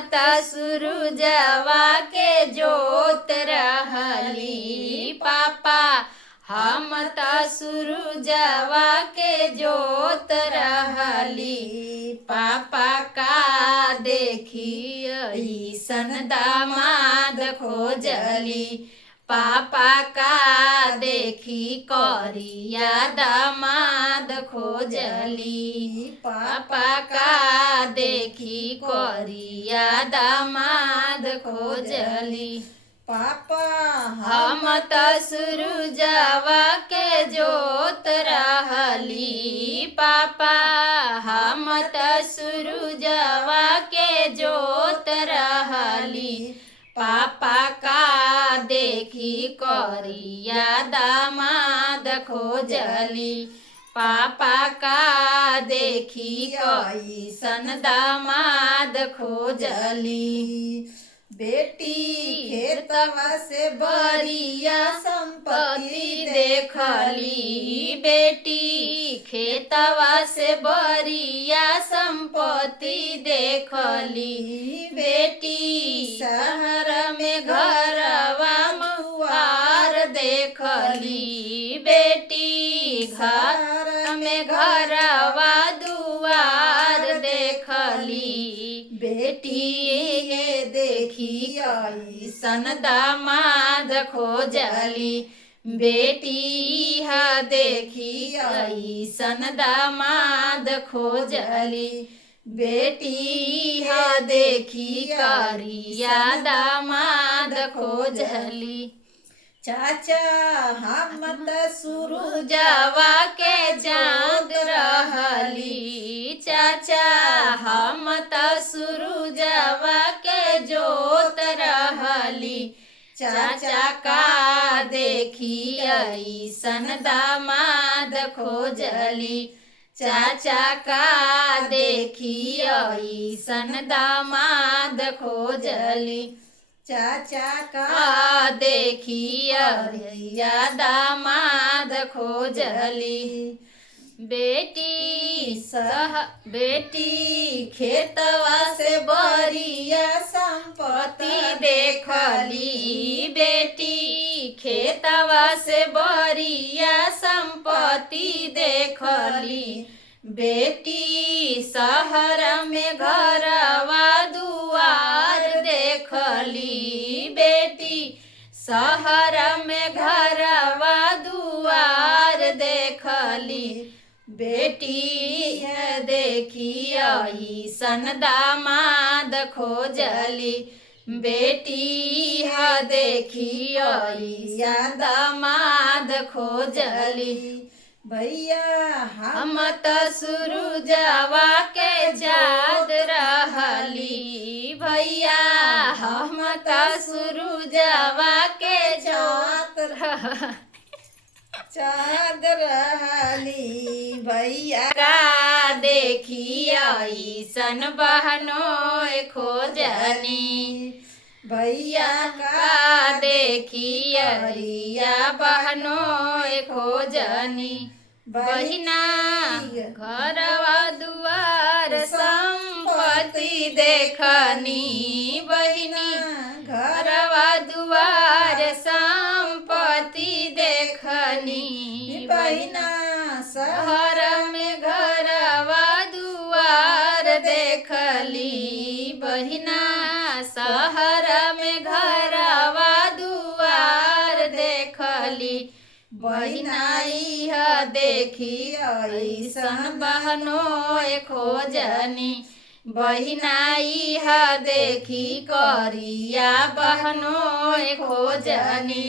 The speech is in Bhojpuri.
त सूरजवा के जोत रहली पापा, हम त सूरजवा के जोत रहली पापा। का देखी अइसन दामाद खोजली पापा, का देखी करिया दामाद खोजली पापा, का देखी करिया दामाद खोजली पापा। हम त सूरजवा के जोत रहली पापा, हम त सूरजवा के जोत रहली पापा। का देखी करिया दामाद खोजली पापा, का देखी अइसन दामाद खोजली। बेटी खेतवा से बढ़िया संपत्ति देखली बेटी खेतवा से बढ़िया संपत्ति देखली बेटी शहर में घरवा मुआर देखली बेटी घर में घरवा दुआर देखली बेटी। देखी अइसन दामाद खोजली बेटी, देखी अइसन दामाद खोजली बेटी, देखी करिया दामाद खोजली। चाचा हम त सूरजवा के चाँद रहली चाचा, हम त सूरजवा के जोत रहली चाचा। का देखी अइसन दामाद खोजली चाचा, का देखी अइसन दामाद खोजली चाचा। का देखी अरिया दामाद खोजली बेटी खेतवा से बढ़िया संपत्ति देखली बेटी खेतवा से बढ़िया संपत्ति देखली बेटी शहर में घरवा दुआर देखली बेटी शहर में घरवा दुआर देखली बेटी। देखी अइसन दामाद खोजली बेटी, देखी अइसन दामाद खोजली भैया हम त सूरजवा के चाँद रहली भैया, हम त सूरजवा के चाँद रहली भैया। का देखी अइसन बहनों खोजनी भैया, का देखी अरिया बहनों खोजनी बहिना घरवा दुआर संपत्ति देखनी बहिनी घरवा दुआर संपत्ति देखनी बहिना शहर में घरवा दुआर देखली बहिना शहर में घरवा दुआर देखली बहिना। देखी अइसन बहनों खोजनी बहिना देखी करिया बहनों खोजनी।